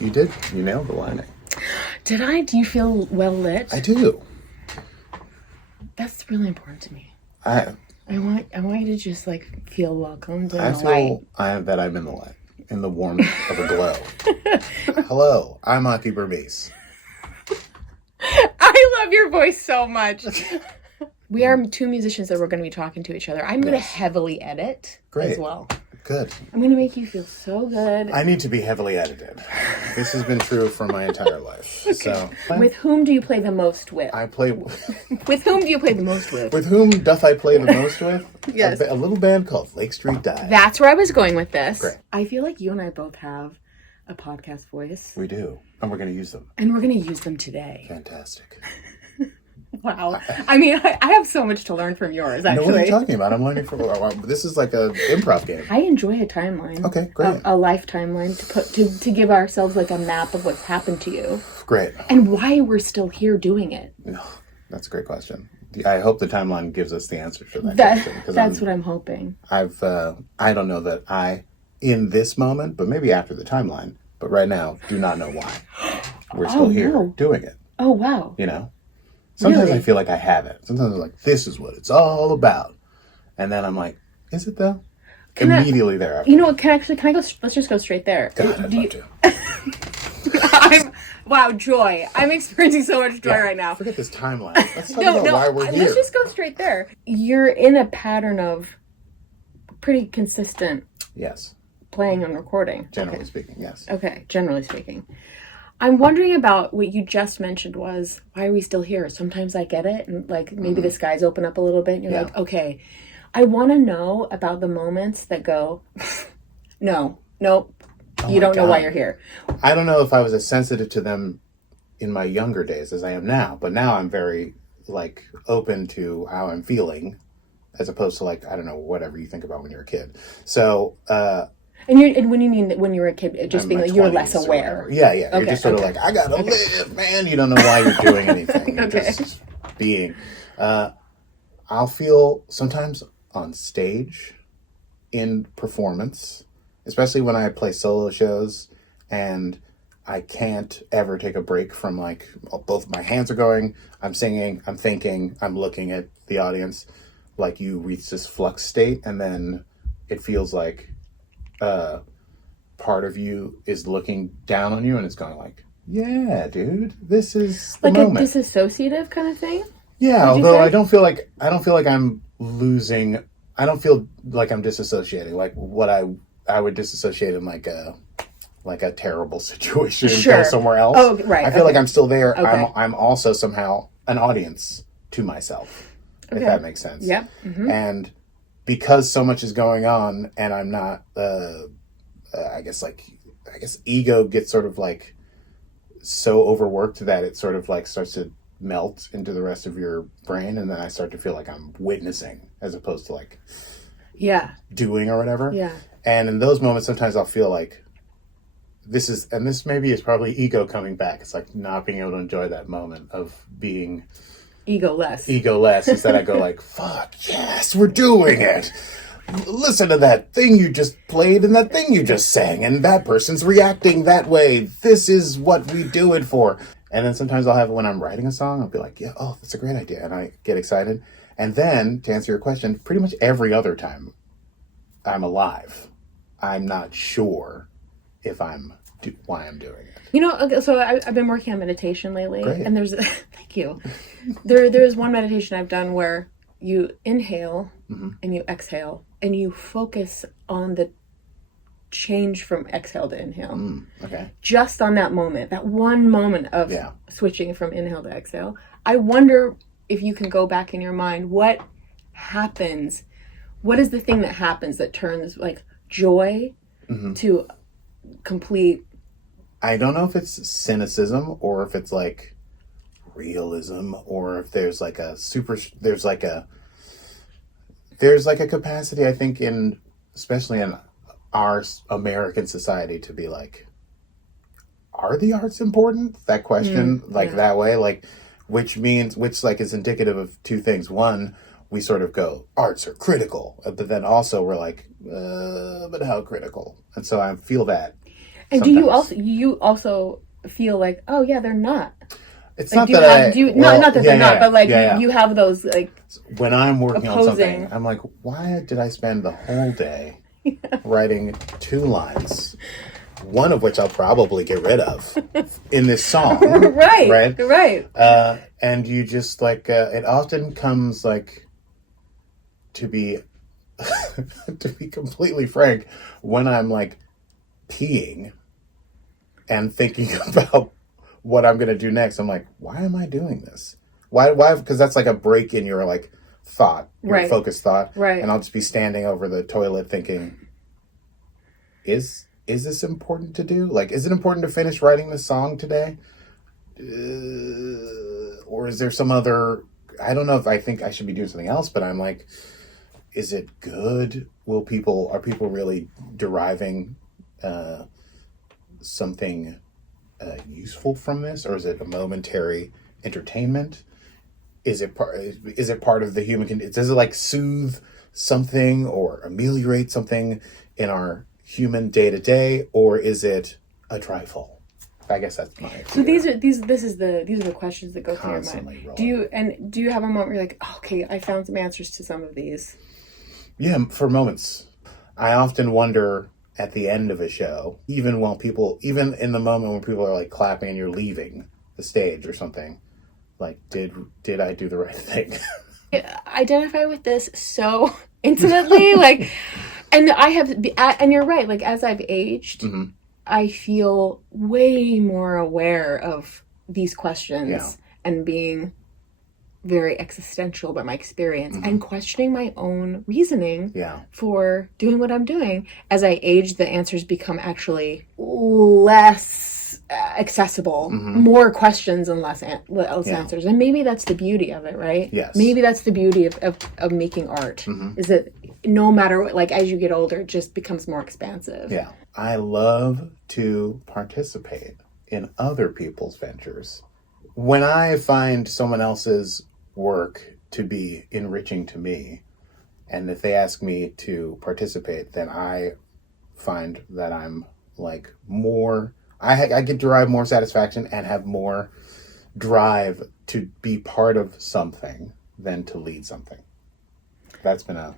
You did. You nailed the lining. Did I? Do you feel well lit? I do. That's really important to me. I want you to just like feel welcomed and I feel that I'm in the light, in the warmth of a glow. Hello, I'm Akie Bermiss. I love your voice so much. We are two musicians that we're going to be talking to each other. I'm going to heavily edit as well. Good. I'm going to make you feel so good. I need to be heavily edited. This has been true for my entire life. Okay. So, with whom do you play the most with? With whom do you play the most with? With whom doth I play the most with? Yes. A little band called Lake Street Dive. That's where I was going with this. Great. I feel like you and I both have a podcast voice. We do. And we're going to use them. And we're going to use them today. Fantastic. Wow. I mean, I have so much to learn from yours, actually. No, what are you talking about? I'm learning from... This is like an improv game. I enjoy a timeline. Okay, great. A life timeline to give ourselves like a map of what's happened to you. Great. And why we're still here doing it. No, that's a great question. I hope the timeline gives us the answer to that question. That's what I'm hoping. I don't know that in this moment, but maybe after the timeline, but right now, do not know why. We're still here doing it. Oh, wow. You know? Sometimes really? I feel like I have it. Sometimes I'm like, this is what it's all about. And then I'm like, is it though? Immediately thereafter. You know what, can I go, let's just go straight there. God, I'd love to. Wow, joy. I'm experiencing so much joy right now. Forget this timeline. Let's talk about why we're here. Let's just go straight there. You're in a pattern of pretty consistent playing and recording. Generally speaking, yes. Okay, generally speaking. I'm wondering about what you just mentioned was, why are we still here? Sometimes I get it, and like maybe the skies open up a little bit, and you're like, okay, I want to know about the moments that go, nope, you don't know why you're here. I don't know if I was as sensitive to them in my younger days as I am now, but now I'm very like open to how I'm feeling, as opposed to like, I don't know, whatever you think about when you're a kid. So, And when you mean that when you were a kid, just being like you're less aware. Yeah. You're just sort of like, I gotta live, man. You don't know why you're doing anything. You're just being. I'll feel sometimes on stage, in performance, especially when I play solo shows, and I can't ever take a break from like both my hands are going, I'm singing, I'm thinking, I'm looking at the audience. Like you reach this flux state, and then it feels like part of you is looking down on you, and it's going like, yeah, dude, this is the moment. Like a disassociative kind of thing. Yeah, although I don't feel like I'm losing. I don't feel like I'm disassociating. Like what I would disassociate in like a terrible situation and go somewhere else. Oh, right. I feel like I'm still there. Okay. I'm also somehow an audience to myself, if that makes sense. Yeah. Mm-hmm. And because so much is going on, and I'm not, I guess ego gets sort of like so overworked that it sort of like starts to melt into the rest of your brain, and then I start to feel like I'm witnessing as opposed to like doing or whatever. Yeah. And in those moments, sometimes I'll feel like this maybe is probably ego coming back. It's like not being able to enjoy that moment of being ego-less. Instead I go like, fuck, yes, we're doing it. Listen to that thing you just played and that thing you just sang, and that person's reacting that way. This is what we do it for. And then sometimes I'll have it when I'm writing a song, I'll be like, yeah, oh, that's a great idea. And I get excited. And then, to answer your question, pretty much every other time I'm alive, I'm not sure if why I'm doing it. You know, so I've been working on meditation lately. Great. And there's, thank you. There's one meditation I've done where you inhale and you exhale, and you focus on the change from exhale to inhale. Okay. Just on that moment, that one moment of switching from inhale to exhale. I wonder if you can go back in your mind, what happens? What is the thing that happens that turns like joy to complete? I don't know if it's cynicism or if it's like realism, or if there's like a capacity, I think, especially in our American society, to be like, are the arts important? That question, that way, like, which like is indicative of two things. One, we sort of go, arts are critical, but then also we're like, but how critical? And so I feel that. And sometimes. Do you also feel like, oh yeah, they're not? It's like, not that not that they're not, but like you have those like when I'm working opposing. on something, I'm like, why did I spend the whole day writing 2 lines, one of which I'll probably get rid of in this song, right? And you just like it often comes like to be to be completely frank, when I'm like peeing and thinking about what I'm going to do next, I'm like, why am I doing this? Why? Because that's like a break in your like thought, your focused thought. Right. And I'll just be standing over the toilet thinking, is this important to do? Like, is it important to finish writing this song today? Or is there some other, I don't know if I think I should be doing something else, but I'm like, is it good? Are people really deriving something useful from this, or is it a momentary entertainment? Is it part of the human condition? Does it like soothe something or ameliorate something in our human day to day, or is it a trifle? I guess that's my. So these are the questions that go through your mind. Rolling. Do you have a moment where you're like, oh, okay, I found some answers to some of these? Yeah, for moments. I often wonder at the end of a show, even in the moment when people are like clapping and you're leaving the stage or something, like, did I do the right thing? I identify with this so intimately, like, and and you're right, like, as I've aged, mm-hmm. I feel way more aware of these questions and being very existential about my experience and questioning my own reasoning for doing what I'm doing. As I age, the answers become actually less accessible, more questions and less answers. And maybe that's the beauty of it, right? Yes. Maybe that's the beauty of making art, is that no matter what, like, as you get older, it just becomes more expansive. Yeah. I love to participate in other people's ventures. When I find someone else's work to be enriching to me, and if they ask me to participate, then I find that I'm like more, I get derive more satisfaction and have more drive to be part of something than to lead something. That's been an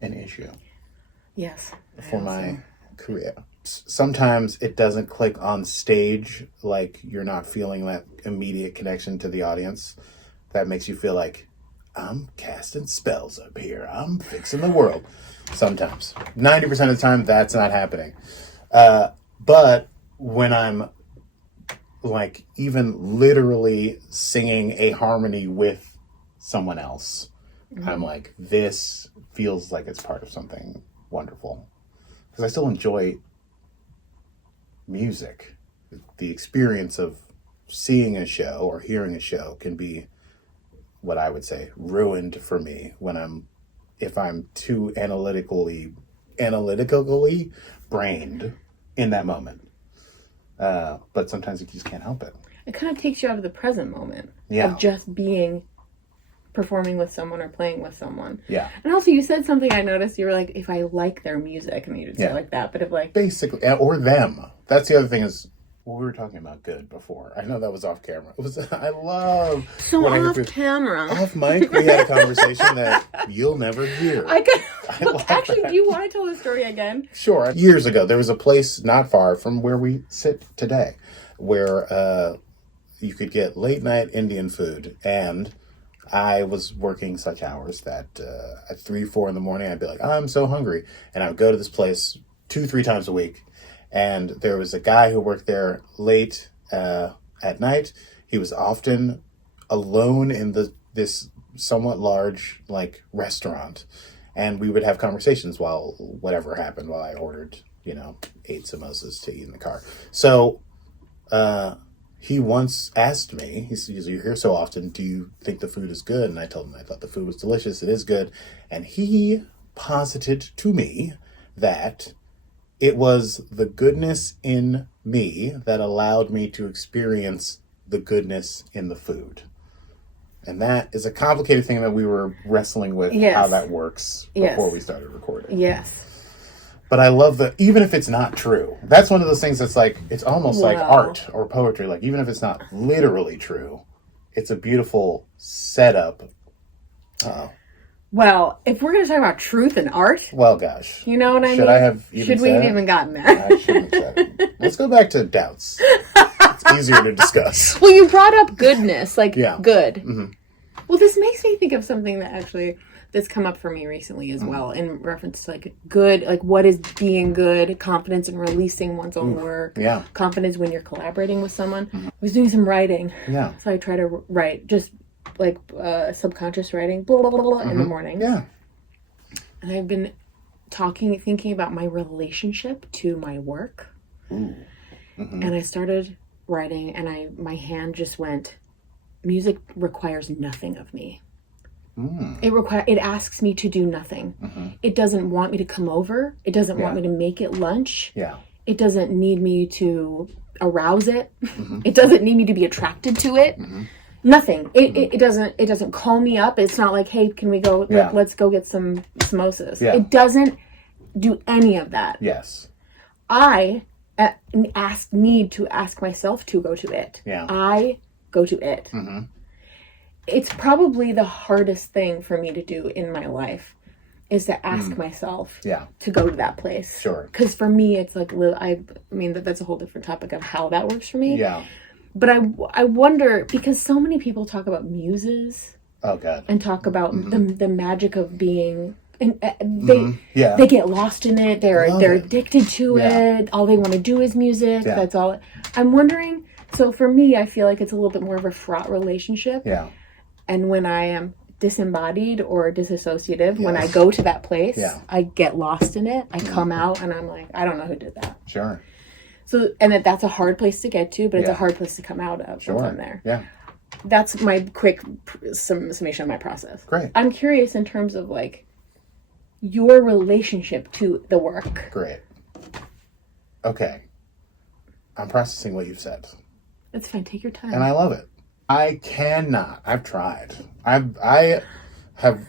issue. Yes. For my career. Sometimes it doesn't click on stage, like you're not feeling that immediate connection to the audience. That makes you feel like, I'm casting spells up here. I'm fixing the world. Sometimes. 90% of the time, that's not happening. But when I'm, like, even literally singing a harmony with someone else, I'm like, this feels like it's part of something wonderful. Because I still enjoy music. The experience of seeing a show or hearing a show can be what I would say ruined for me if I'm too analytically brained in that moment. But sometimes you just can't help it. It kind of takes you out of the present moment of just performing with someone or playing with someone. Yeah. And also, you said something I noticed. You were like, if I like their music, and you didn't say it like that, but if like basically, or them. That's the other thing is. Well, we were talking about good before. I know that was off camera. I love... So off camera. Off mic, we had a conversation that you'll never hear. Actually, do you want to tell the story again? Sure. Years ago, there was a place not far from where we sit today where you could get late night Indian food. And I was working such hours that at 3, 4 in the morning, I'd be like, I'm so hungry. And I would go to this place 2-3 times a week. And there was a guy who worked there late at night. He was often alone in this somewhat large like restaurant, and we would have conversations while whatever happened while I ordered 8 samosas to eat in the car. So he once asked me, he said, "You're here so often. Do you think the food is good?" And I told him I thought the food was delicious. It is good, and he posited to me that it was the goodness in me that allowed me to experience the goodness in the food. And that is a complicated thing that we were wrestling with, how that works before we started recording. Yes. But I love even if it's not true. That's one of those things that's like, it's almost like art or poetry. Like, even if it's not literally true, it's a beautiful setup. Well, if we're going to talk about truth and art... Well, gosh. You know what I mean? Should I have even Should we have even gotten there? I shouldn't have said it. Let's go back to doubts. It's easier to discuss. Well, you brought up goodness, like good. Mm-hmm. Well, this makes me think of something that's come up for me recently as well, in reference to like good, like what is being good, confidence in releasing one's own work, confidence when you're collaborating with someone. I was doing some writing, so I try to write just like subconscious writing, blah, blah, blah, blah, in the morning. Yeah, and I've been thinking about my relationship to my work, and I started writing, and my hand just went. Music requires nothing of me. It asks me to do nothing. It doesn't want me to come over. It doesn't want me to make it lunch. It doesn't need me to arouse it. It doesn't need me to be attracted to it. Nothing. It doesn't call me up. It's not like, hey, can we go? Let's go get some samosas. It doesn't do any of that. Yes. I need to ask myself to go to it. I go to it. It's probably the hardest thing for me to do in my life is to ask myself to go to that place. Sure. Because for me, it's like, I mean, that's a whole different topic of how that works for me. Yeah. But I wonder, because so many people talk about muses. Oh, God. And talk about the magic of being... And they get lost in it. They're addicted to it. All they want to do is music. That's all. I'm wondering... So for me, I feel like it's a little bit more of a fraught relationship. Yeah. And when I am disembodied or disassociative, when I go to that place, I get lost in it. I come out and I'm like, I don't know who did that. Sure. So, and that's a hard place to get to, but it's a hard place to come out of from there. Yeah. That's my quick summation of my process. Great. I'm curious in terms of like your relationship to the work. Great. Okay. I'm processing what you've said. That's fine. Take your time. And I love it. I cannot. I've tried. I have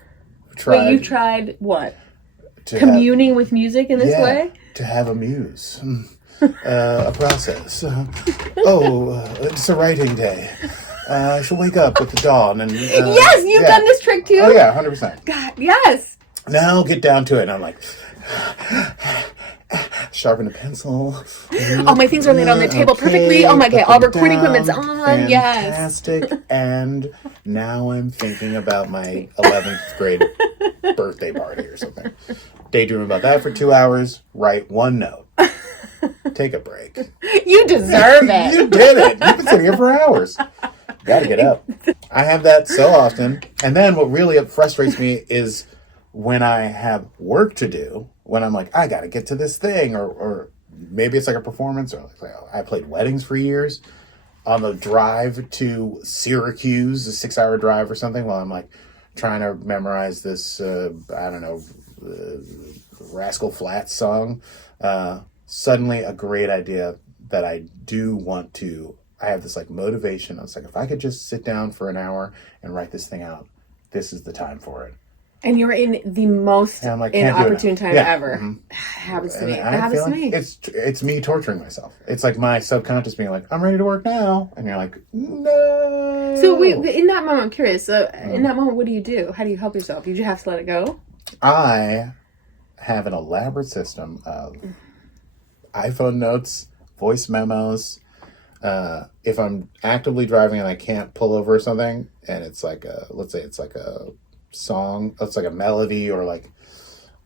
tried. Wait, you tried what? Communing with music in this way? To have a muse. A process. It's a writing day. I shall wake up with the dawn and... yes, you've done this trick too? Oh, yeah, 100%. God, yes. Now get down to it. And I'm like... sharpen a pencil. Oh, my things are laid on the table perfectly. Oh my God, all recording equipment's on. Fantastic. And now I'm thinking about my 11th grade birthday party or something. Daydream about that for 2 hours. Write one note. Take a break. You deserve it. You did it. You've been sitting here for hours. Gotta get up. I have that so often. And then what really frustrates me is when I have work to do, when I'm like, I gotta get to this thing, or maybe it's like a performance, or like, I played weddings for years. On the drive to Syracuse, a 6-hour drive or something, while I'm like trying to memorize this, Rascal Flatts song, suddenly a great idea that I do want to, I have this like motivation. I was like, if I could just sit down for an hour and write this thing out, this is the time for it. And you're in the most inopportune time ever. Happens to me. It happens to me. It's me torturing myself. It's like my subconscious being like, I'm ready to work now. And you're like, no. So wait, in that moment, I'm curious. So in that moment, what do you do? How do you help yourself? You just have to let it go? I have an elaborate system of iPhone notes, voice memos. If I'm actively driving and I can't pull over or something, and it's like let's say it's like a song, it's like a melody or like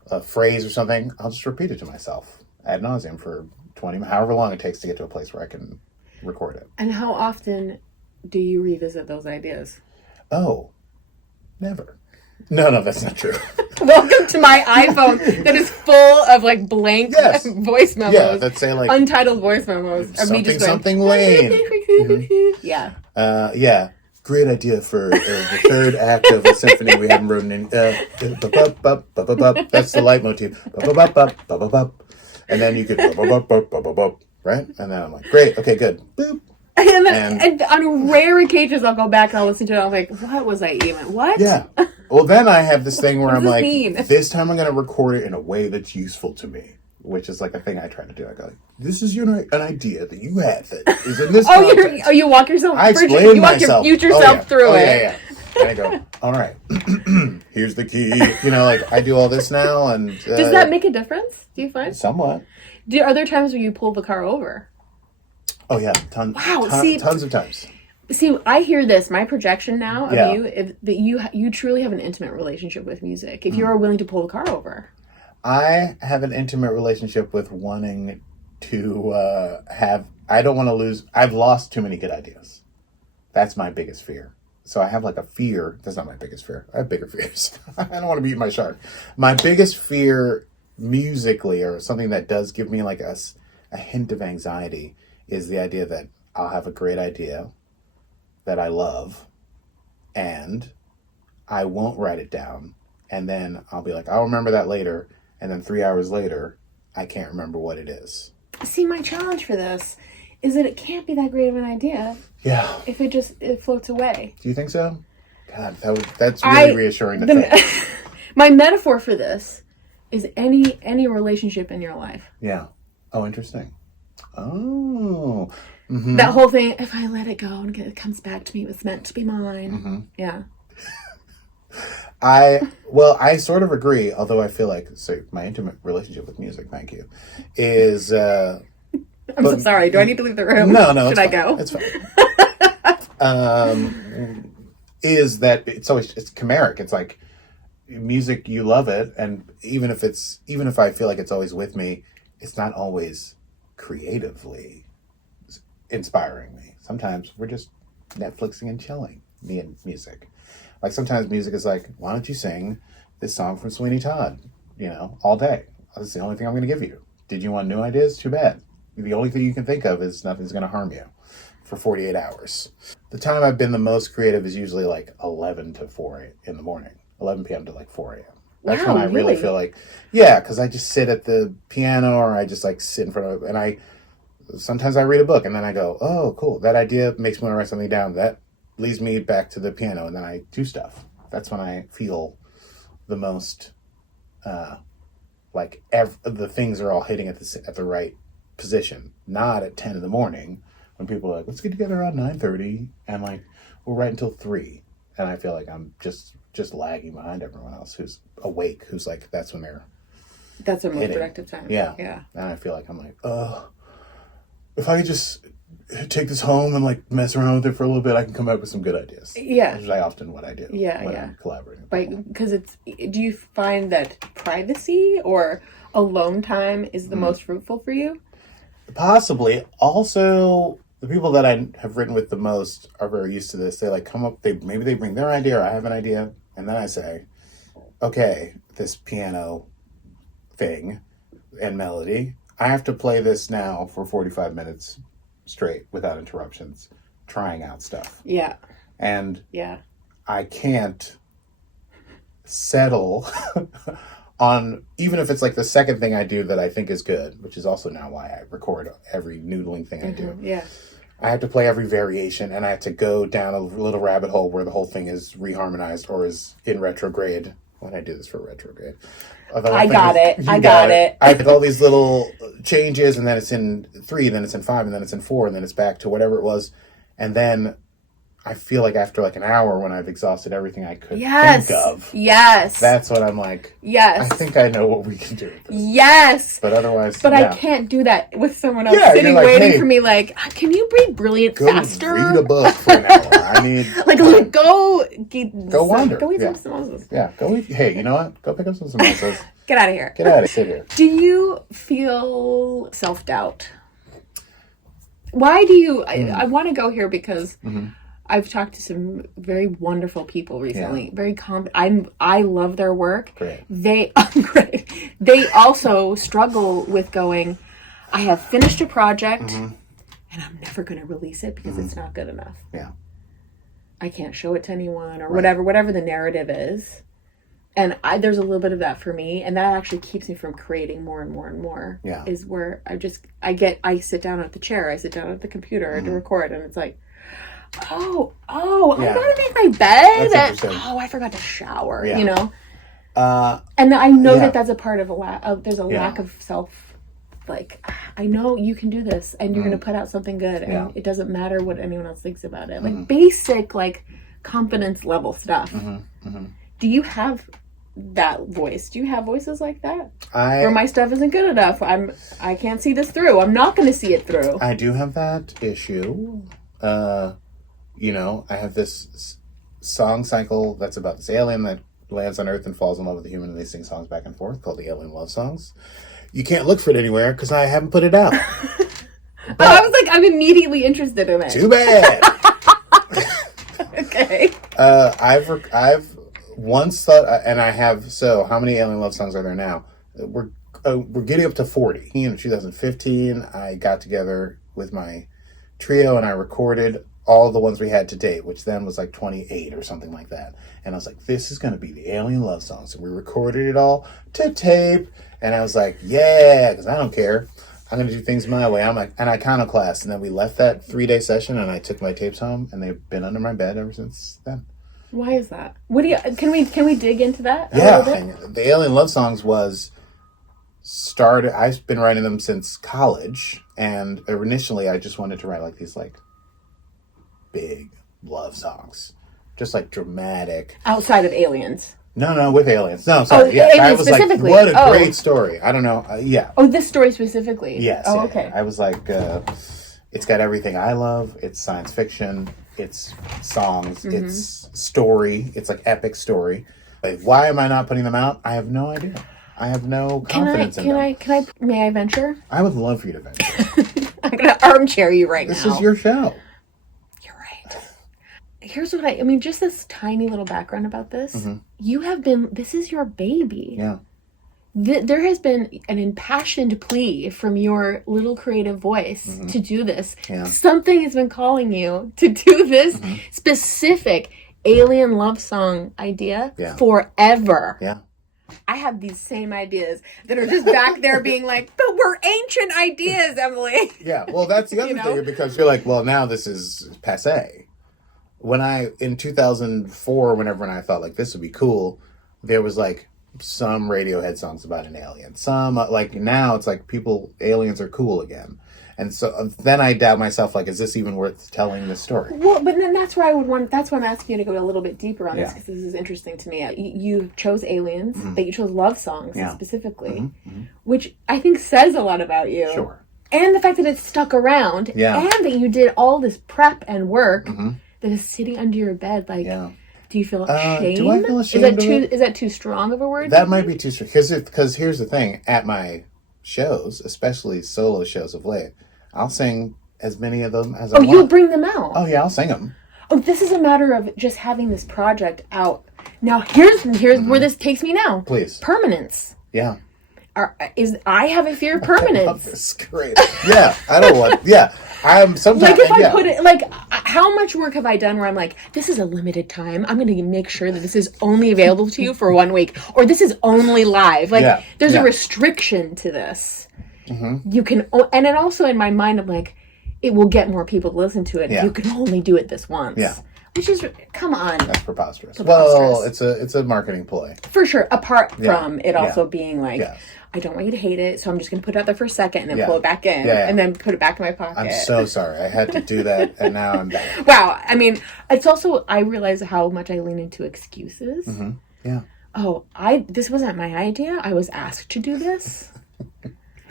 a phrase or something, I'll just repeat it to myself ad nauseum for however long it takes to get to a place where I can record it. And how often do you revisit those ideas? Oh, never. No, that's not true. Welcome to my iPhone that is full of like blank voice memos. Yeah, that say like untitled voice memos. Something lane. Yeah. Yeah. Great idea for the third act of a symphony we haven't written in. That's the leitmotif. And then you could right? And then I'm like, great, okay, good. Boop. And on rare occasions, I'll go back and I'll listen to it. I'm like, what was I even? What? Yeah. Well, then I have this thing where I'm like, this time I'm going to record it in a way that's useful to me. which is like a thing I try to do. I go, this is an idea that you have that is in this context. You walk yourself. I explain you myself. Walk your future self through it. Yeah. And I go, all right, here's the key. You know, like I do all this now, and does that make a difference? Do you find somewhat? Are there times where you pull the car over? Oh yeah, tons of times. See, I hear this. My projection now of you that you truly have an intimate relationship with music. If you are willing to pull the car over, I have an intimate relationship with wanting to have. I don't want to lose. I've lost too many good ideas. That's my biggest fear. So I have like a fear. That's not my biggest fear. I have bigger fears. I don't want to be my shark. My biggest fear musically, or something that does give me like a hint of anxiety, is the idea that I'll have a great idea that I love and I won't write it down. And then I'll be like, I'll remember that later. And then 3 hours later, I can't remember what it is. See, my challenge for this is that it can't be that great of an idea. Yeah. If it floats away. Do you think so? God, that's really reassuring to think. My metaphor for this is any relationship in your life. Yeah. Oh, interesting. Oh. Mm-hmm. That whole thing, if I let it go and it comes back to me, it was meant to be mine. Mm-hmm. Yeah. I sort of agree, although I feel like my intimate relationship with music, thank you, is I'm so sorry. Do I need to leave the room? No, Should I go? It's fine. Is that it's chimeric. It's like music, you love it, and even if I feel like it's always with me, it's not always creatively inspiring me. Sometimes we're just Netflixing and chilling, me and music. Like sometimes music is like, why don't you sing this song from Sweeney Todd, all day? That's the only thing I'm going to give you. Did you want new ideas? Too bad. The only thing you can think of is nothing's going to harm you for 48 hours. The time I've been the most creative is usually like 11 to 4 in the morning, 11 p.m. to like 4 a.m. That's when I really feel like, because I just sit at the piano or I just like sit in front of it. And sometimes I read a book and then I go, oh, cool. That idea makes me want to write something down. That leads me back to the piano and then I do stuff. That's when I feel the most, the things are all hitting at the right position, not at 10 in the morning when people are like, let's get together around 9:30 and like we'll write until 3, and I feel like I'm just lagging behind everyone else who's awake, who's like that's when they're that's their most productive time. Yeah And I feel like I'm like, if I could just take this home and like mess around with it for a little bit, I can come up with some good ideas. Which is often what I do when I'm collaborating. Because do you find that privacy or alone time is the most fruitful for you? Possibly. Also, the people that I have written with the most are very used to this. They like come up, maybe they bring their idea or I have an idea, and then I say, okay, this piano thing and melody, I have to play this now for 45 minutes straight without interruptions, trying out stuff. Yeah. And I can't settle on, even if it's like the second thing I do that I think is good, which is also now why I record every noodling thing I do. Yeah. I have to play every variation and I have to go down a little rabbit hole where the whole thing is reharmonized or is in retrograde. Why did I do this for retrograde? I got it. I have all these little changes and then it's in 3, then it's in 5, and then it's in 4, and then it's back to whatever it was. And then I feel like after like an hour when I've exhausted everything I could think of. Yes. That's when I'm like, I think I know what we can do with this. Yes. But otherwise, I can't do that with someone else sitting like, waiting for me like, can you breathe brilliant faster? Read a book for an hour. I need... go wander. Go eat some samosas. Yeah, go eat. Hey, you know what? Go pick up some samosas. Get out of here. Sit here. Do you feel self-doubt? Why do you... I want to go here because... I've talked to some very wonderful people recently. Very I love their work. Great. They also struggle with going, I have finished a project and I'm never going to release it because it's not good enough. Yeah. I can't show it to anyone or whatever the narrative is. And there's a little bit of that for me, and that actually keeps me from creating more and more and more. Yeah. Is where I sit down at the chair, I sit down at the computer to record, and it's like, I gotta make my bed. That's interesting. I forgot to shower. Yeah. And I know that's a part of there's a lack of self like, I know you can do this and you're going to put out something good and it doesn't matter what anyone else thinks about it. Like basic, like confidence level stuff. Do you have that voice? Do you have voices like that? Or my stuff isn't good enough. I can't see this through. I'm not going to see it through. I do have that issue. You know, I have this song cycle that's about this alien that lands on Earth and falls in love with a human, and they sing songs back and forth called the Alien Love Songs. You can't look for it anywhere because I haven't put it out. But I was like, I'm immediately interested in it. Too bad. Okay. I've once thought, and I have. So, how many Alien Love Songs are there now? We're getting up to 40. In 2015, I got together with my trio and I recorded all the ones we had to date, which then was like 28 or something like that. And I was like, this is going to be the Alien Love Songs. So we recorded it all to tape. And I was like, yeah, because I don't care. I'm going to do things my way. I'm like an iconoclast. And then we left that 3-day session and I took my tapes home and they've been under my bed ever since then. Why is that? What do you, can we dig into that? Yeah. And the Alien Love Songs I've been writing them since college. And initially I just wanted to write like these like big love songs. Just like dramatic. Outside of aliens. No, with aliens. No, sorry. Yes, I was specifically. Like, what a great story. I don't know. Yeah. Oh, this story specifically. Yes. Oh, yeah, okay. Yeah. I was like, it's got everything I love. It's science fiction. It's songs. It's story. It's like epic story. Like, why am I not putting them out? I have no idea. I have no confidence in them. May I venture? I would love for you to venture. I'm going to armchair you right now. This is your show. Here's what I mean, just this tiny little background about this. This is your baby. Yeah. There has been an impassioned plea from your little creative voice to do this. Yeah. Something has been calling you to do this specific alien love song idea forever. Yeah. I have these same ideas that are just back there being like, but we're ancient ideas, Emily. Yeah, well, that's the other thing, because you're like, well, now this is passé. In 2004, whenever I thought like this would be cool, there was like some Radiohead songs about an alien. Some, like now it's like aliens are cool again. And so then I doubt myself, like, is this even worth telling this story? Well, but then that's where that's why I'm asking you to go a little bit deeper on this, because this is interesting to me. You chose aliens, but you chose love songs specifically, which I think says a lot about you. Sure. And the fact that it's stuck around, and that you did all this prep and work that is sitting under your bed, like... Do you feel ashamed? Do I feel ashamed? Is that too strong of a word? That might be too strong. Because here's the thing. At my shows, especially solo shows of late, I'll sing as many of them as I want. Oh, you'll bring them out? Oh, yeah, I'll sing them. Oh, this is a matter of just having this project out. Now, here's where this takes me now. Please. Permanence. Yeah. I have a fear of permanence. I love this. Great. Yeah, I don't want... Yeah. I'm sometimes... Like, if I put it... Like, how much work have I done where I'm like, this is a limited time. I'm going to make sure that this is only available to you for 1 week. Or this is only live. Like, there's a restriction to this. You can... And then also in my mind, I'm like, it will get more people to listen to it. You can only do it this once. Yeah. Which is... Come on. That's preposterous. Well, it's a marketing ploy. For sure. Apart from it also being like... I don't want you to hate it, so I'm just going to put it out there for a second and then pull it back in and then put it back in my pocket. I'm so sorry. I had to do that, and now I'm back. Wow. I mean, it's also, I realize how much I lean into excuses. Yeah. Oh, this wasn't my idea. I was asked to do this.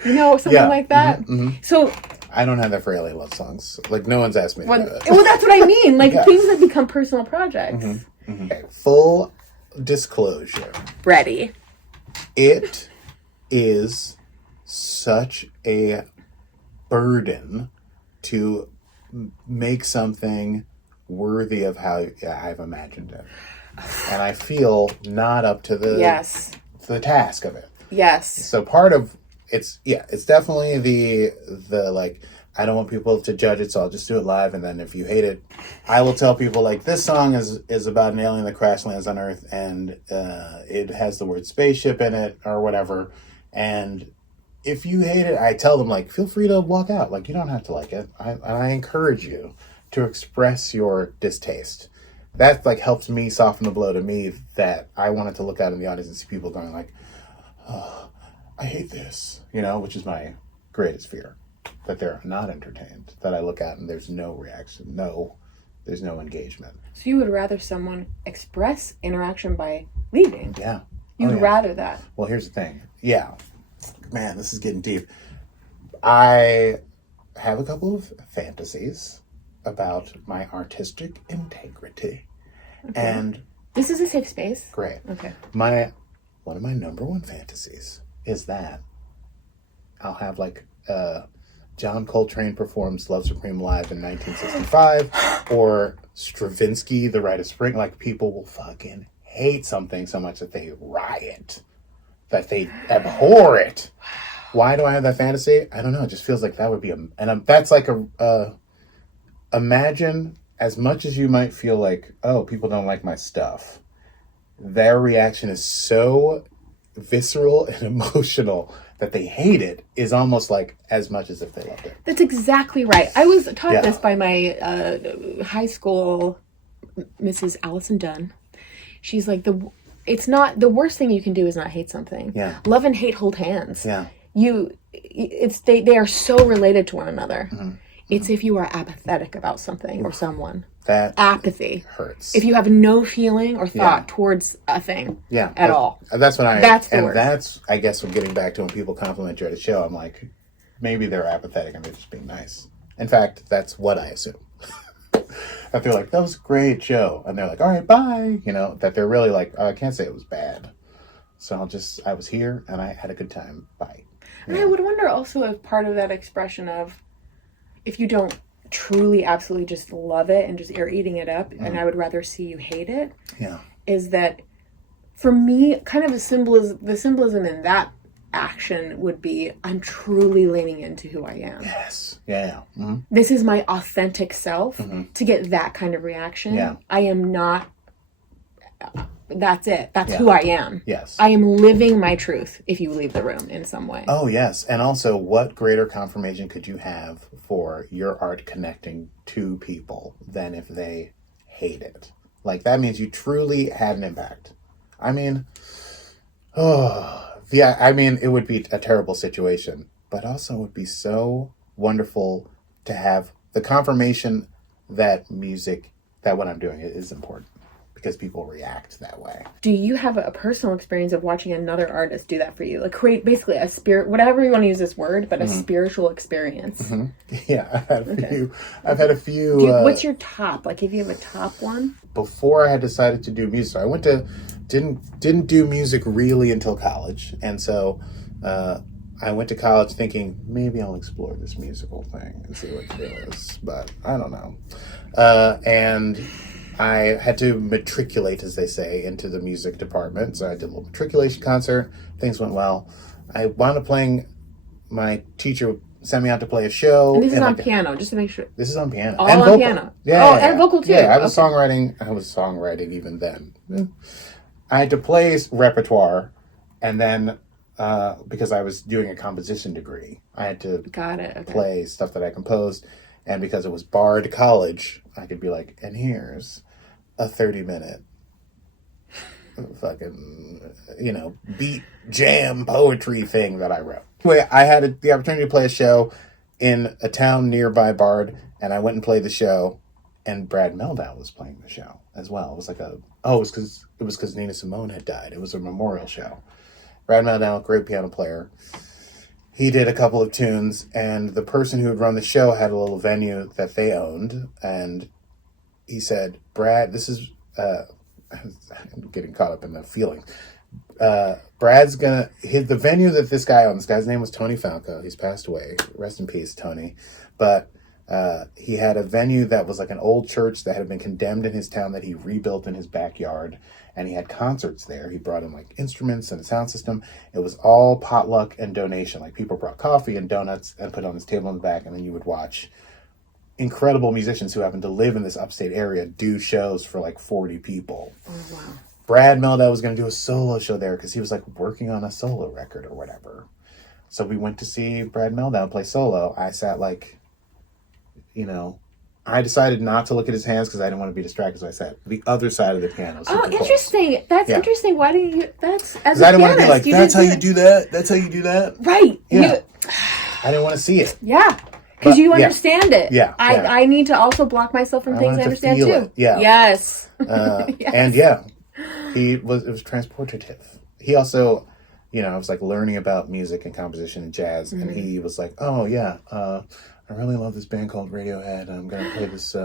Something like that. So... I don't have that for alien love songs. Like, no one's asked me to do it. Well, that's what I mean. Like, things that become personal projects. Okay, full disclosure. Ready. It is such a burden to make something worthy of how I've imagined it. And I feel not up to the task of it. Yes. So part of it's definitely the like, I don't want people to judge it, so I'll just do it live, and then if you hate it, I will tell people, like, this song is about an alien that crash lands on Earth, and it has the word spaceship in it, or whatever, and if you hate it, I tell them, like, feel free to walk out. Like, you don't have to like it. I encourage you to express your distaste. That, like, helps me soften the blow to me that I wanted to look out in the audience and see people going, like, oh, I hate this, which is my greatest fear, that they're not entertained, that I look at and there's no reaction, there's no engagement. So you would rather someone express interaction by leaving? Yeah. You'd rather that? Well, here's the thing. Yeah. Man, this is getting deep. I have a couple of fantasies about my artistic integrity. Okay. And this is a safe space. Great. Okay. One of my number one fantasies is that I'll have like John Coltrane performs Love Supreme live in 1965, or Stravinsky, The Rite of Spring. Like, people will fucking hate something so much that they riot, that they abhor it. Why do I have that fantasy? I don't know. It just feels like that would be that's like imagine, as much as you might feel like, oh, people don't like my stuff, their reaction is so visceral and emotional that they hate it is almost like as much as if they loved it. That's exactly right. I was taught this by my high school Mrs. Allison Dunn. She's like, it's not the worst thing you can do is not hate something. Yeah. Love and hate hold hands. Yeah. They are so related to one another. Mm-hmm. It's if you are apathetic about something or someone. That apathy hurts. If you have no feeling or thought towards a thing at all. That's when that's the worst. That's, I guess, when getting back to when people compliment you at a show, I'm like, maybe they're apathetic and they're just being nice. In fact, that's what I assume. I feel like, that was a great show. And they're like, all right, bye. You know, that they're really like, oh, I can't say it was bad. So I was here and I had a good time. Bye. And I would wonder also if part of that expression of, if you don't truly absolutely just love it and just you're eating it up, and I would rather see you hate it, is that for me kind of the symbolism in that action would be, I'm truly leaning into who I am. Yes. Yeah. Mm-hmm. This is my authentic self. To get that kind of reaction, I am not, that's it. That's who I am. Yes. I am living my truth if you leave the room in some way. Oh, yes. And also, what greater confirmation could you have for your art connecting to people than if they hate it? Like, that means you truly had an impact. I mean, it would be a terrible situation, but also it would be so wonderful to have the confirmation that what I'm doing is important. Because people react that way. Do you have a personal experience of watching another artist do that for you? Like, create basically a spirit, whatever you want to use this word, but a spiritual experience. Yeah, I've had a few. What's your top? Like, if you have a top one? Before I had decided to do music, so didn't do music really until college, and so I went to college thinking maybe I'll explore this musical thing and see what it is, but I don't know, and I had to matriculate, as they say, into the music department. So I did a little matriculation concert. Things went well. I wound up playing, my teacher sent me out to play a show. And this is on piano, just to make sure. This is on piano. All and on vocal. Piano. Yeah. And vocal too. Yeah, I was songwriting even then. I had to play repertoire, and then because I was doing a composition degree, I had to play stuff that I composed. And because it was Bard College, I could be like, and here's a 30-minute fucking, beat jam poetry thing that I wrote. I had the opportunity to play a show in a town nearby Bard, and I went and played the show, and Brad Mehldau was playing the show as well. It was like it was because Nina Simone had died. It was a memorial show. Brad Mehldau, great piano player. He did a couple of tunes, and the person who had run the show had a little venue that they owned, and he said, Brad, this is, I'm getting caught up in the feeling. Brad's gonna hit the venue that this guy owned. This guy's name was Tony Falco. He's passed away. Rest in peace, Tony. But he had a venue that was like an old church that had been condemned in his town that he rebuilt in his backyard. And he had concerts there. He brought in like instruments and a sound system. It was all potluck and donation. Like, people brought coffee and donuts and put on this table in the back. And then you would watch incredible musicians who happened to live in this upstate area do shows for like 40 people. Oh, wow. Brad Mehldau was going to do a solo show there because he was like working on a solo record or whatever. So we went to see Brad Mehldau play solo. I sat I decided not to look at his hands because I didn't want to be distracted. So I sat the other side of the piano. Interesting. Close. That's interesting. Why do you? That's as I didn't want to be like, that's how you do that. That's how you do that. Right. Yeah. I didn't want to see it. Yeah. Because you understand it. Yeah. I need to also block myself from things I understand too. It. Yeah. Yes. Yes. And yeah, it was transportative. He also, I was like learning about music and composition and jazz, and he was like, "Oh yeah, I really love this band called Radiohead, and I'm gonna play this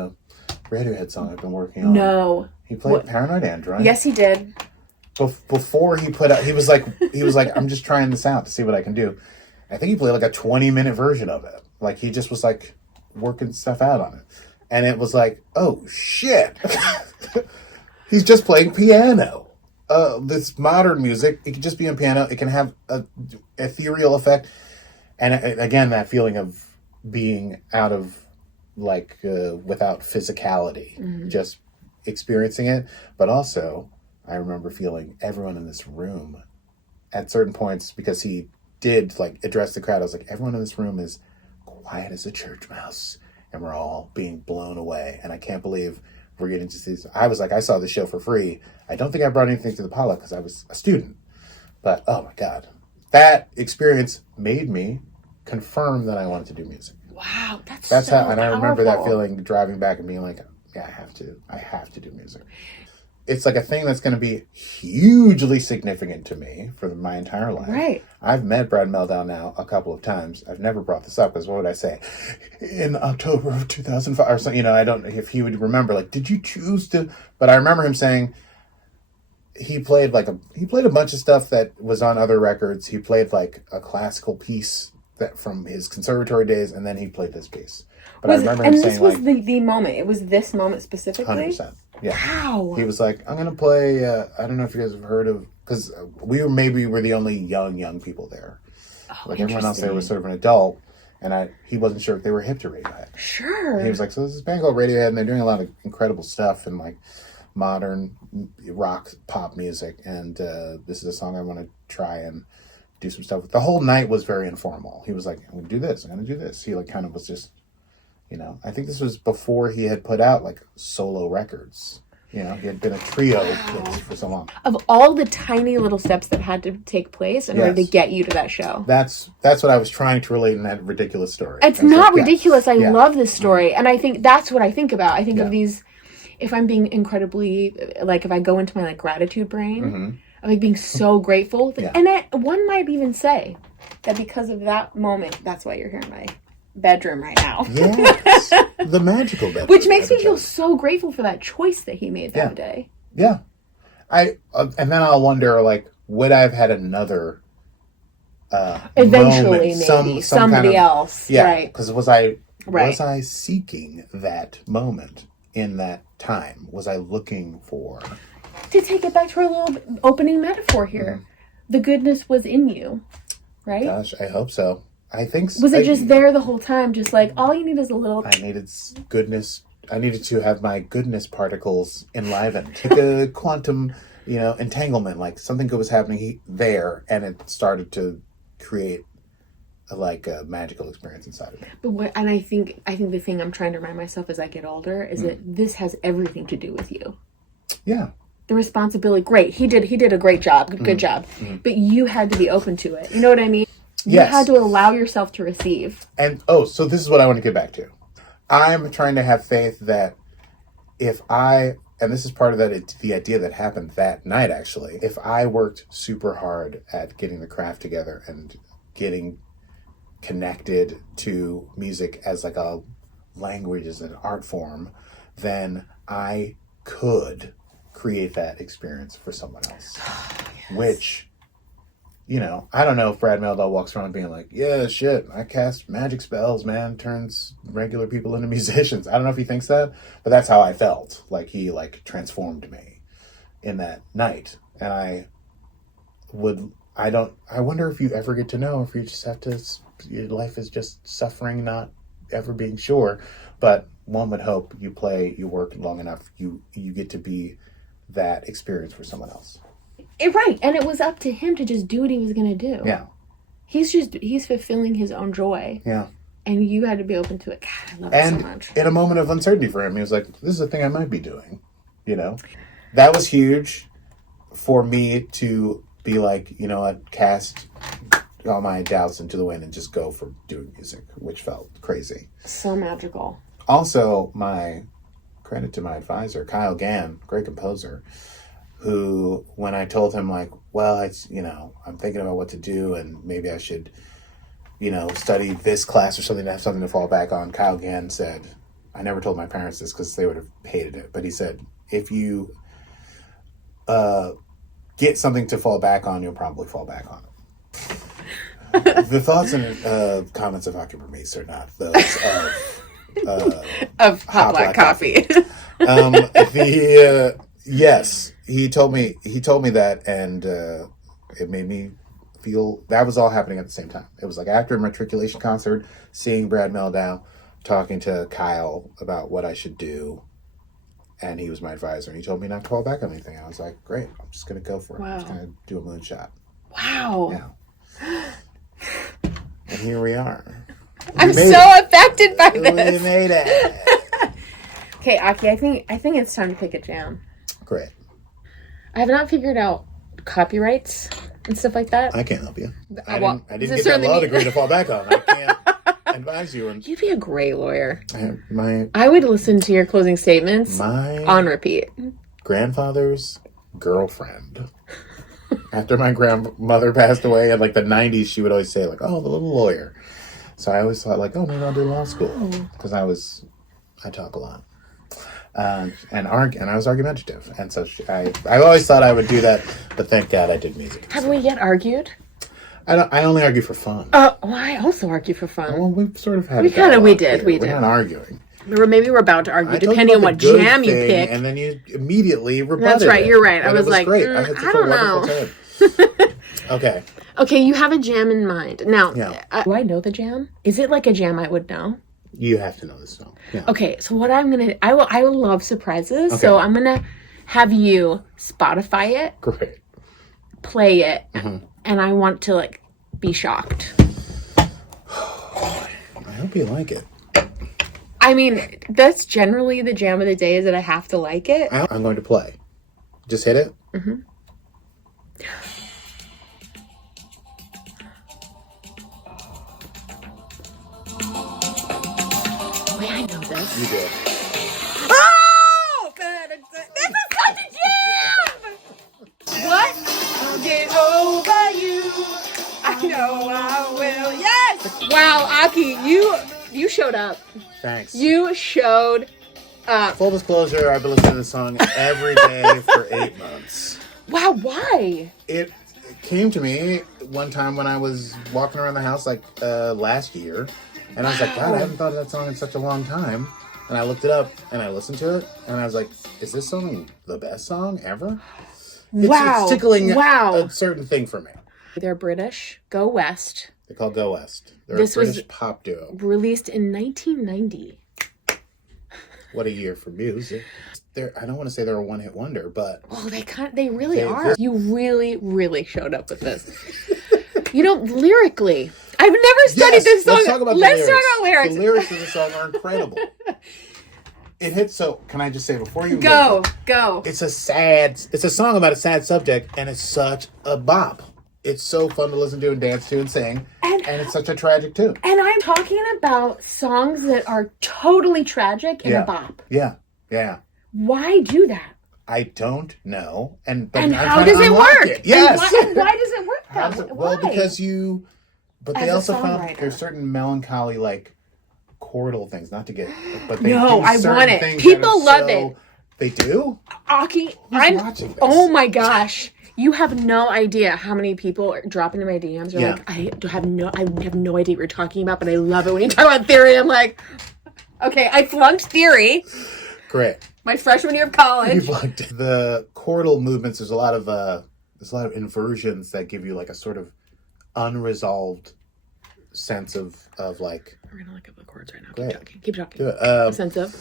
Radiohead song I've been working on." No. He played Paranoid Android. Yes, he did. Before he put out, he was like, "I'm just trying this out to see what I can do." I think he played like a 20-minute version of it. Like he just was like working stuff out on it, and it was like, "Oh shit." He's just playing piano. This modern music, it can just be on piano. It can have a ethereal effect. And again, that feeling of being out of, like, without physicality. Just experiencing it. But also, I remember feeling everyone in this room at certain points, because he did, like, address the crowd. I was like, everyone in this room is quiet as a church mouse. And we're all being blown away. And I can't believe we're getting to see this. I was like, I saw the show for free. I don't think I brought anything to the potluck because I was a student. But, oh my God. That experience made me confirm that I wanted to do music. Wow, that's so how, and powerful. I remember that feeling driving back and being like, yeah, I have to do music. It's like a thing that's going to be hugely significant to me for my entire life. Right. I've met Brad Mehldau now a couple of times. I've never brought this up because what would I say? In October of 2005 or something, I don't know if he would remember, like, did you choose to? But I remember him saying he played a bunch of stuff that was on other records. He played like a classical piece that from his conservatory days, and then he played this piece. But I remember him saying, this was the moment. It was this moment specifically? 100%. Yeah. Wow. He was like, I'm going to play, I don't know if you guys have heard of, because we were the only young people there. Oh, like everyone else there was sort of an adult, and he wasn't sure if they were hip to Radiohead. Sure. And he was like, so there's this band called Radiohead, and they're doing a lot of incredible stuff and like modern rock pop music, and this is a song I want to try and do some stuff with. The whole night was very informal. He was like, I'm going to do this, I'm going to do this. He like kind of was just, I think this was before he had put out like solo records. He had been a trio for so long. Of all the tiny little steps that had to take place in order to get you to that show. That's what I was trying to relate in that ridiculous story. It's not ridiculous. I love this story. And I think that's what I think about. I think of these, if I'm being incredibly, like if I go into my like gratitude brain, I'm like being so grateful. And one might even say that because of that moment, that's why you're here in my bedroom right now. Yes. The magical bedroom. Which makes me feel so grateful for that choice that he made that day. Yeah. And then I'll wonder, like, would I have had another eventually moment, maybe somebody else. Yeah. Right. Because was I seeking that moment in that time? Was I looking for... To take it back to our little opening metaphor here, the goodness was in you, right? Gosh, I hope so. I think so. Was it just there the whole time? Just like, all you need is a little... I needed goodness. I needed to have my goodness particles enlivened. Like a quantum, entanglement. Like something good was happening there, and it started to create a magical experience inside of me. And I think the thing I'm trying to remind myself as I get older is that this has everything to do with you. Yeah. The responsibility, great. He did a great job. Good job. But you had to be open to it. You know what I mean? You had to allow yourself to receive. And, so this is what I want to get back to. I'm trying to have faith that and this is part of the idea that happened that night, actually. If I worked super hard at getting the craft together and getting connected to music as like a language, as an art form, then I could create that experience for someone else. Yes. Which... I don't know if Brad Mehldau walks around being like, yeah, shit, I cast magic spells, man, turns regular people into musicians. I don't know if he thinks that, but that's how I felt. Like, he, transformed me in that night. And I wonder if you ever get to know, if you just have to, your life is just suffering, not ever being sure. But one would hope you work long enough, you get to be that experience for someone else. Right, and it was up to him to just do what he was going to do. Yeah. He's fulfilling his own joy. Yeah. And you had to be open to it. God, I love it so much. And in a moment of uncertainty for him, he was like, this is a thing I might be doing. That was huge for me to be like, cast all my doubts into the wind and just go for doing music, which felt crazy. So magical. Also, my credit to my advisor, Kyle Gann, great composer, who, when I told him, like, well, it's, I'm thinking about what to do and maybe I should, study this class or something to have something to fall back on, Kyle Gann said, I never told my parents this because they would have hated it, but he said, if you get something to fall back on, you'll probably fall back on it. The thoughts and comments of Akie Bermiss are not those of hot black coffee. Yes, he told me that, and it made me feel that was all happening at the same time. It was like after a matriculation concert, seeing Brad Meldau, talking to Kyle about what I should do, and he was my advisor, and he told me not to fall back on anything. I was like, great, I'm just going to go for it. Wow. I'm just going to do a moonshot. Wow. Yeah. And here we are. I'm so affected by this. We made it. Okay, Akie, I think it's time to pick a jam. Great. I have not figured out copyrights and stuff like that. I can't help you. I Well, didn't get that law degree to fall back on. I can't advise you. You'd be a great lawyer. My I would listen to your closing statements on repeat. grandfather's girlfriend. After my grandmother passed away in like the 90s, she would always say like, "Oh, the little lawyer." So I always thought like, "Oh, maybe I'll do law school," because I talk a lot, and I was argumentative, and so I always thought I would do that, but thank God I did music. Have we yet argued? I only argue for fun. Well, I also argue for fun. Well, we've sort of had. We did. We're not arguing. Maybe we're about to argue, depending on what jam you pick. And then you immediately rebutted That's right, it. you're right. I was like, great. I had such a wonderful time. Okay. Okay, you have a jam in mind. Now, Yeah. Do I know the jam? Is it like a jam I would know? You have to know this song. Yeah. Okay, so what I'm going to... I will love surprises, so I'm going to have you Spotify it. Great. Play it, and I want to, like, be shocked. I hope you like it. I mean, that's generally the jam of the day, is that I have to like it. I'm going to play. Just hit it. Mm-hmm. Wait, I know this. You do. Oh! This is such a jam! What? I'll get over you. I know I will. Yes! Wow, Akie, you showed up. Thanks. You showed up. Full disclosure, I've been listening to this song every day for 8 months. Wow, why? It came to me one time when I was walking around the house like last year, and I was like, God, I haven't thought of that song in such a long time. And I looked it up and I listened to it, and I was like, is this song the best song ever? It's tickling a certain thing for me. They're British. Go West. They're called Go West. They're a British pop duo. Released in 1990. What a year for music. I don't want to say they're a one-hit wonder, but... Oh, they really are. You really, really showed up with this. Lyrically. I've never studied this song. Let's talk about lyrics. The lyrics of the song are incredible. It hits so... Can I just say, before you... Go. It's a song about a sad subject, and it's such a bop. It's so fun to listen to and dance to and sing, and it's such a tragic tune. And I'm talking about songs that are totally tragic and a bop. Yeah. Why do that? I don't know. And how does it work? Yes. And why does it work that way? Well, because you... But they also found there's certain melancholy, like, chordal things. Not to get... But they no, do I want it. Things People love it. They do? Akie, I'm watching this. Oh my gosh. You have no idea how many people are dropping into my DMs. Are like, I have no idea what you're talking about, but I love it when you talk about theory. I'm like, okay, I flunked theory. Great. My freshman year of college. You flunked. The chordal movements. There's a lot of inversions that give you like a sort of unresolved sense of like. We're gonna look up the chords right now. Great. Keep talking. Do it. A sense of.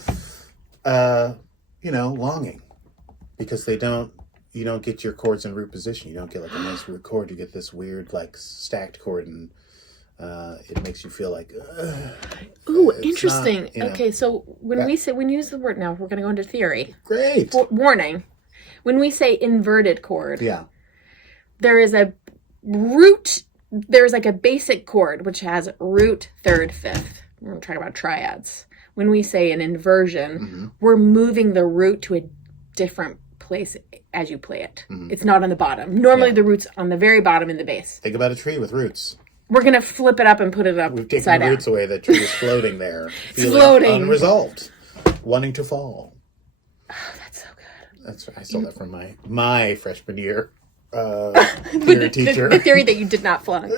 Longing, because you don't get your chords in root position. You don't get like a nice root chord. You get this weird like stacked chord, and it makes you feel like. Ooh, interesting. Not, okay, so when we use the word now, we're going to go into theory. Great. Warning: when we say inverted chord, yeah, there is a root there's like a basic chord which has root, third, fifth. We're talking about triads. When we say an inversion, we're moving the root to a different place as you play it. It's not on the bottom. Normally the root's on the very bottom in the bass. Think about a tree with roots. We're going to flip it up and put it up. We've taken the roots away. That tree is floating there. Floating. Unresolved. Wanting to fall. Oh, that's so good. That's I stole that from my freshman year theory teacher. The theory that you did not flunk.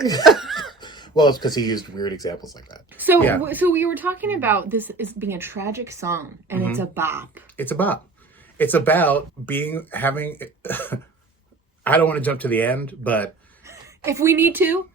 Well, it's because he used weird examples like that. So we were talking about this as being a tragic song, and it's a bop. It's a bop. It's about having. I don't want to jump to the end, but if we need to,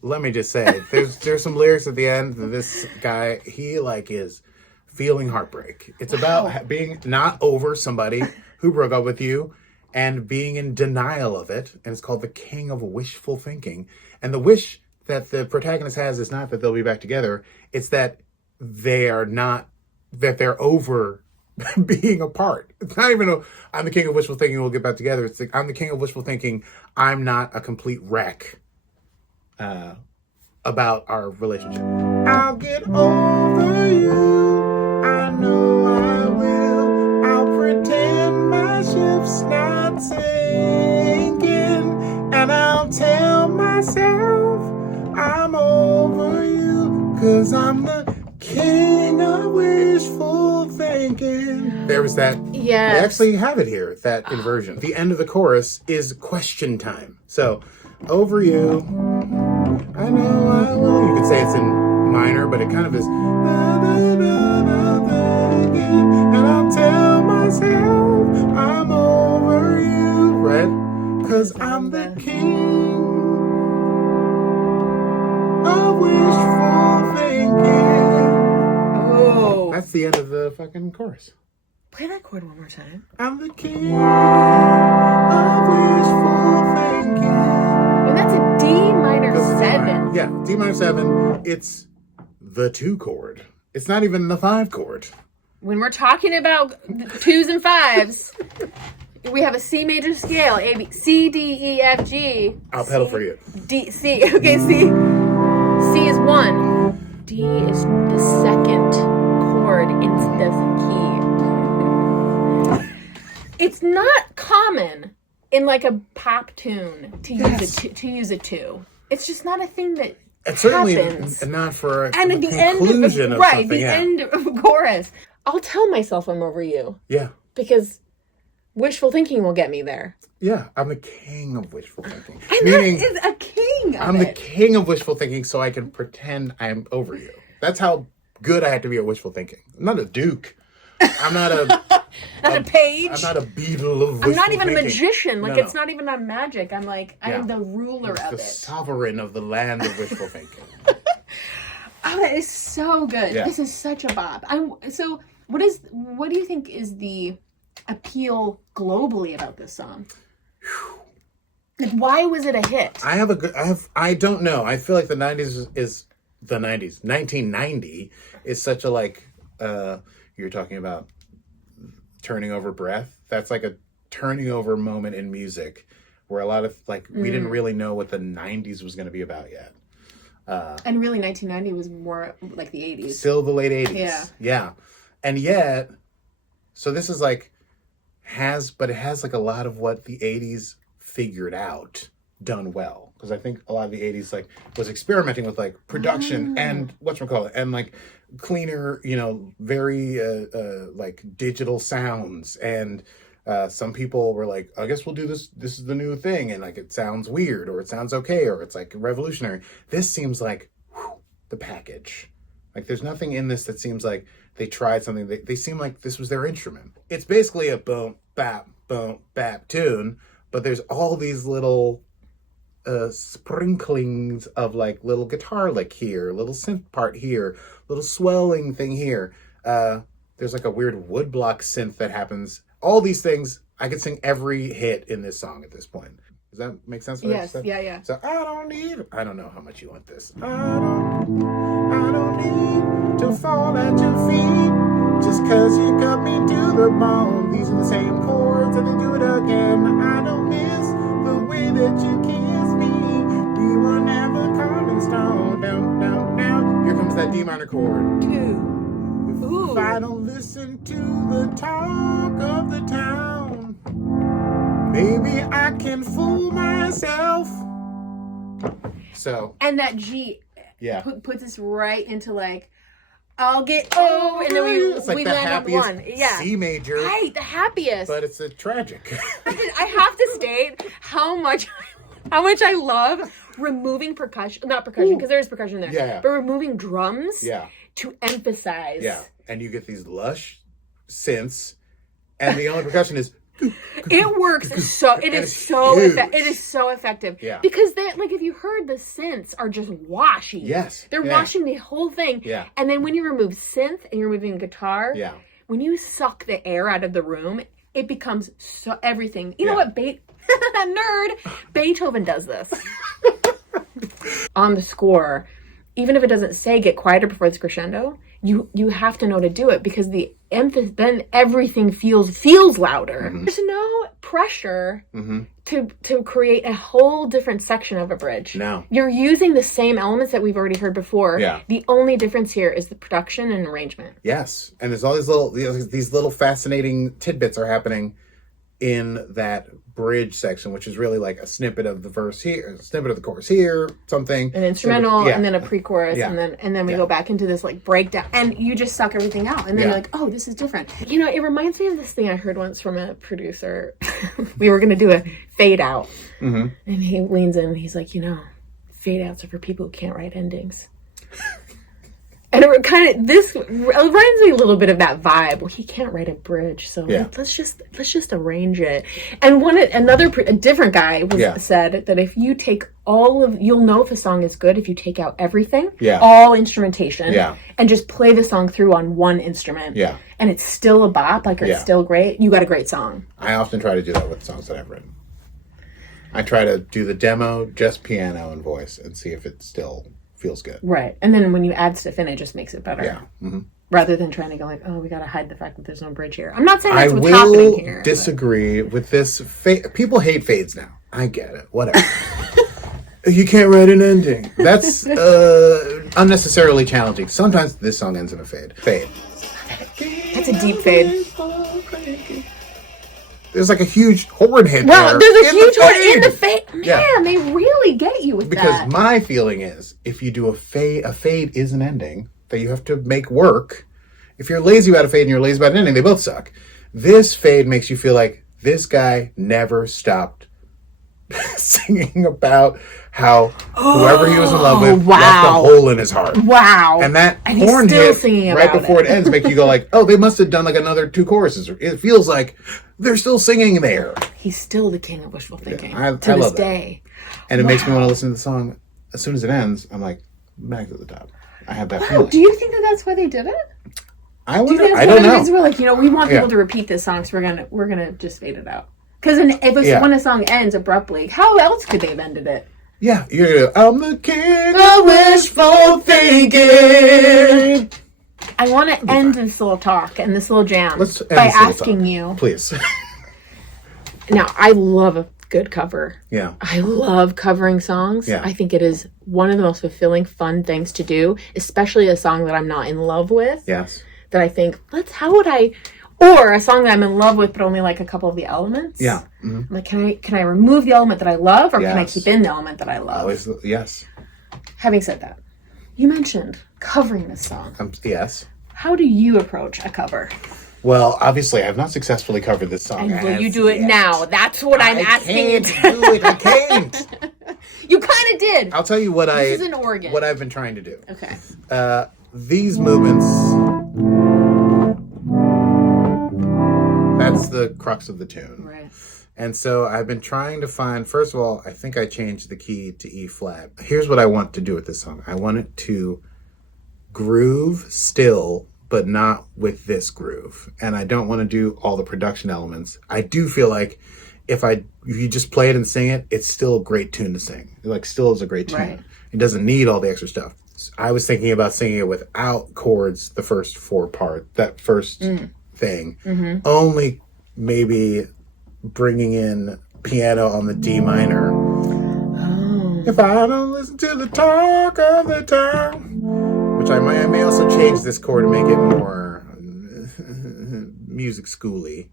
let me just say, there's some lyrics at the end that this guy is feeling heartbreak. It's about being not over somebody who broke up with you and being in denial of it, and it's called the King of Wishful Thinking. And the wish that the protagonist has is not that they'll be back together, it's that they're over being apart. It's not even I'm the king of wishful thinking, we'll get back together. It's like, I'm the king of wishful thinking, I'm not a complete wreck about our relationship. I'll get over you, I know I will. I'll pretend my ship's not sinking, and I'll tell myself I'm over you, 'cause I'm the king of wishful thinking. There was that. Yes. We actually have it here, that inversion. The end of the chorus is question time. So, over you, I know I will. You could say it's in minor, but it kind of is. And I'll tell myself I'm over you, right? 'Cause I'm the king of wishful thinking. Oh. That's the end of the fucking chorus. Play that chord one more time. I'm the king of wishful thinking. And that's a D minor 7. Yeah, D minor 7. It's the 2 chord. It's not even the 5 chord. When we're talking about 2s and 5s, we have a C major scale. A, B, C, D, E, F, G. I'll pedal for you. D, C. Okay, C is 1. D is the second chord in the key. It's not common in like a pop tune to use a 2. It's just not a thing that happens. And not for a and at the end of the end of a chorus. I'll tell myself I'm over you. Yeah. Because wishful thinking will get me there. Yeah, I'm the king of wishful thinking. And meaning, that is a king of I'm the king of wishful thinking, so I can pretend I'm over you. That's how good I have to be at wishful thinking. I'm not a duke. I'm not a... not a page. I'm not a beadle of wishful I'm not even thinking. A magician. Like, no. it's not even on magic. I'm like, I am the ruler of it. The sovereign of the land of wishful thinking. Oh, that is so good. Yeah. This is such a bop. So, what do you think is the appeal globally about this song? Like, why was it a hit? I don't know. I feel like the 90s is the 90s. 1990 is such a you're talking about turning over breath. That's like a turning over moment in music where a lot of we didn't really know what the 90s was going to be about yet. And really 1990 was more like the 80s. Still the late 80s. Yeah. And yet, so this is it has a lot of what the 80s figured out done well. Because I think a lot of the 80s was experimenting with production and whatchamacallit and cleaner, very digital sounds. And some people were like, I guess we'll do this. This is the new thing. And it sounds weird or it sounds okay or it's revolutionary. This seems like the package. There's nothing in this that seems like they tried something. They seem like this was their instrument. It's basically a boom, bap tune, but there's all these little sprinklings of little guitar lick here, little synth part here, little swelling thing here. There's a weird woodblock synth that happens. All these things, I could sing every hit in this song at this point. Does that make sense? Yes, yeah. So I don't know how much you want this. I don't need to fall at your feet just 'cause you cut me to the bone. These are the same chords and they do it again. I don't miss the way that you kiss me. We were never minor chord. 2. Ooh. If I don't listen to the talk of the town, maybe I can fool myself. So. And that G puts us right into like, I'll get and then we the land on 1. Yeah. C major. Right, the happiest. But it's a tragic. I have to state how much I love removing percussion, not percussion, because there's percussion there, but removing drums to emphasize. Yeah, and you get these lush synths, and the only percussion is. It works so. It is so effective. Yeah. Because if you heard, the synths are just washy. Yes. They're washing the whole thing. Yeah. And then when you remove synth and you're removing guitar, when you suck the air out of the room, it becomes so everything. You know what? Nerd. Beethoven does this. On the score, even if it doesn't say get quieter before the crescendo, you have to know to do it, because the emphasis, then everything feels louder. Mm-hmm. There's no pressure to create a whole different section of a bridge. No. You're using the same elements that we've already heard before. Yeah. The only difference here is the production and arrangement. Yes. And there's all these little fascinating tidbits are happening in that bridge section, which is really like a snippet of the verse here, a snippet of the chorus here, something, an instrumental, and then a pre-chorus, and then we go back into this like breakdown, and you just suck everything out, and then you're like, oh, this is different. You know, it reminds me of this thing I heard once from a producer. We were going to do a fade out, and he leans in and he's like, fade outs are for people who can't write endings. And it this reminds me a little bit of that vibe. Well, he can't write a bridge, so let's just arrange it. And a different guy said that if you take you'll know if a song is good if you take out everything, all instrumentation, and just play the song through on one instrument, and it's still a bop, it's still great. You got a great song. I often try to do that with songs that I've written. I try to do the demo, just piano and voice, and see if it still feels good. Right. And then when you add stuff in, it just makes it better. Yeah. Mm-hmm. Rather than trying to go like, oh, we got to hide the fact that there's no bridge here. I'm not saying that's what's happening here. I will disagree with this. People hate fades now. I get it. Whatever. You can't write an ending. That's unnecessarily challenging. Sometimes this song ends in a fade. Fade. That's a deep fade. There's like a huge horn hit there's a huge horn in the fade. Man, they really get you with that. Because my feeling is, if you do a fade is an ending that you have to make work. If you're lazy about a fade and you're lazy about an ending, they both suck. This fade makes you feel like this guy never stopped singing about how whoever he was in love with left a hole in his heart. Wow. And that horn hit right before it ends make you go like, oh, they must have done like another 2 choruses. It feels like they're still singing there. He's still the king of wishful thinking I to this love day. That. And it makes me want to listen to the song. As soon as it ends, I'm like, back to the top. I have that feeling. Do you think that's why they did it? I don't know. We're like, we want people to repeat this song, so we're gonna just fade it out. Because when a song ends abruptly, how else could they have ended it? Yeah, I'm the king of wishful thinking. I want to end this little talk and this little jam by asking you. Please. Now, I love a good cover. Yeah. I love covering songs. Yeah. I think it is one of the most fulfilling, fun things to do, especially a song that I'm not in love with. Yes. That I think, or a song that I'm in love with, but only like a couple of the elements. Yeah. Mm-hmm. I'm like, can I remove the element that I love, or can I keep in the element that I love? Always, yes. Having said that, you mentioned covering this song. Yes. How do you approach a cover? Well, obviously, I have not successfily covered this song. And will you do it now? That's what I'm asking you to do. I can't. You kind of did. I'll tell you what this is an organ. What I've been trying to do. Okay. These movements. That's the crux of the tune. Right. And so I've been trying to find, first of all, I think I changed the key to E flat. Here's what I want to do with this song. I want it to groove still, but not with this groove. And I don't want to do all the production elements. I do feel like if you just play it and sing it, it's still a great tune to sing. It still is a great tune. Right. It doesn't need all the extra stuff. I was thinking about singing it without chords, the first 4 part, that first thing. Mm-hmm. Only maybe bringing in piano on the D minor. Oh. If I don't listen to the talk of the town. which I may also change this chord to make it more music schooly.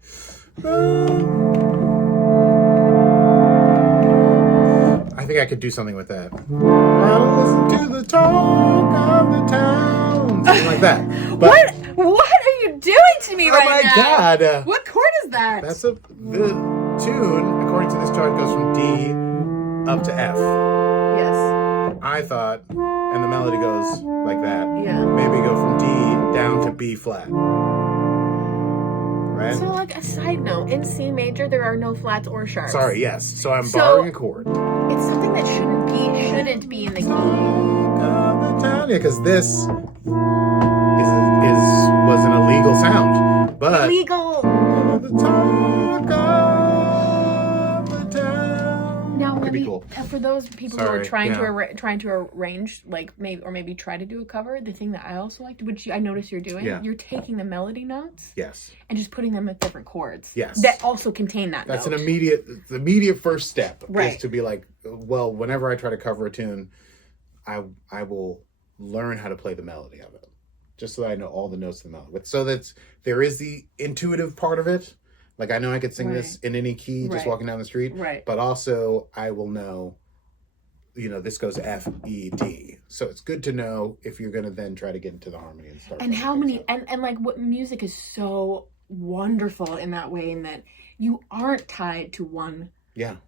I think I could do something with that. I'll listen to the talk of the town. Something like that. But, what are you doing to me right now? Oh my God. What chord is that? The tune, according to this chart, goes from D up to F. Yes. I thought, and the melody goes like that. Yeah. Maybe go from D down to B flat. Right? So, like, a side note, in C major, there are no flats or sharps. Sorry, yes. So I'm borrowing a chord. It's something that shouldn't be in the key. Yeah, because this was an illegal sound. But Illegal. The talk of the town. Now, Could be cool. For those people who are trying to arrange, like maybe try to do a cover, the thing that I also liked, which I noticed you're doing, you're taking the melody notes, yes, and just putting them at different chords, yes, that also contain that. That's note. the immediate first step, right? Is to be like, well, whenever I try to cover a tune, I will learn how to play the melody of it, just so that I know all the notes of the melody. So there is the intuitive part of it. Like, I know I could sing this in any key, just walking down the street. Right. But also, I will know, this goes F, E, D. So it's good to know if you're going to then try to get into the harmony and start. And how many, and like, what music is so wonderful in that way, in that you aren't tied to one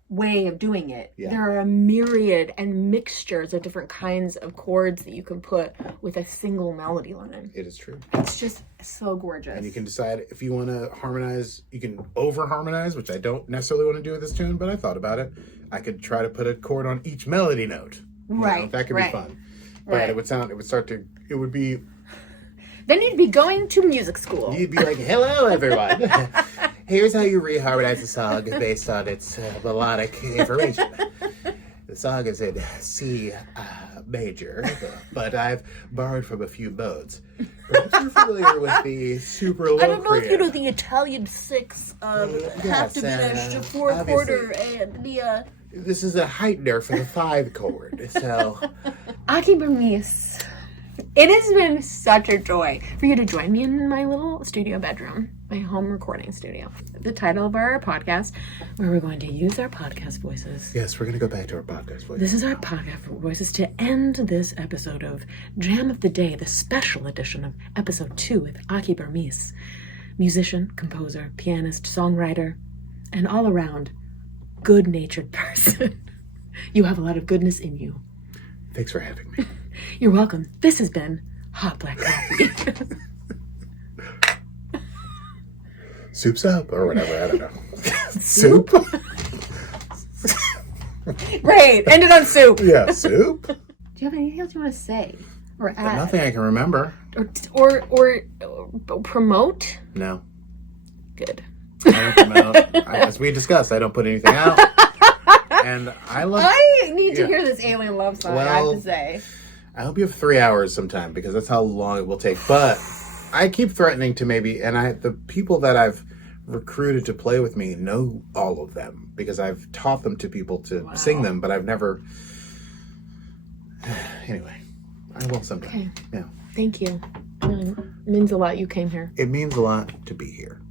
way of doing it. Yeah. There are a myriad and mixtures of different kinds of chords that you can put with a single melody line. It is true. It's just so gorgeous. And you can decide if you want to harmonize. You can over harmonize, which I don't necessarily want to do with this tune, but I thought about it. I could try to put a chord on each melody note. Right. That could be fun. But it would be. Then you'd be going to music school. You'd be like, hello, everyone. Here's how you reharmonize a song based on its melodic information. The song is in C major, but I've borrowed from a few modes. Perhaps you're familiar with the super low. I don't know if you know the Italian six, half diminished, 4/4, and the. This is a heightener for the 5 chord. So, Akie Bermiss. It has been such a joy for you to join me in my little studio bedroom, my home recording studio. The title of our podcast, where we're going to use our podcast voices. Yes, we're going to go back to our podcast voices. This is our podcast voices to end this episode of Jam of the Day, the special edition of episode 2 with Akie Bermiss, musician, composer, pianist, songwriter, and all around good-natured person. You have a lot of goodness in you. Thanks for having me. You're welcome. This has been Hot Black Coffee. Soup's up, or whatever, I don't know. Soup? Right, ended on soup. Yeah, soup. Do you have anything else you want to say? Or add? Nothing I can remember. Or promote? No. Good. I don't promote. As we discussed, I don't put anything out. And I need to hear this alien love song, I have to say. I hope you have 3 hours sometime, because that's how long it will take. But I keep threatening to the people that I've recruited to play with me know all of them, because I've taught them to people to sing them, but I've never. Anyway, I will sometime. Okay. Yeah. Thank you. It means a lot you came here. It means a lot to be here.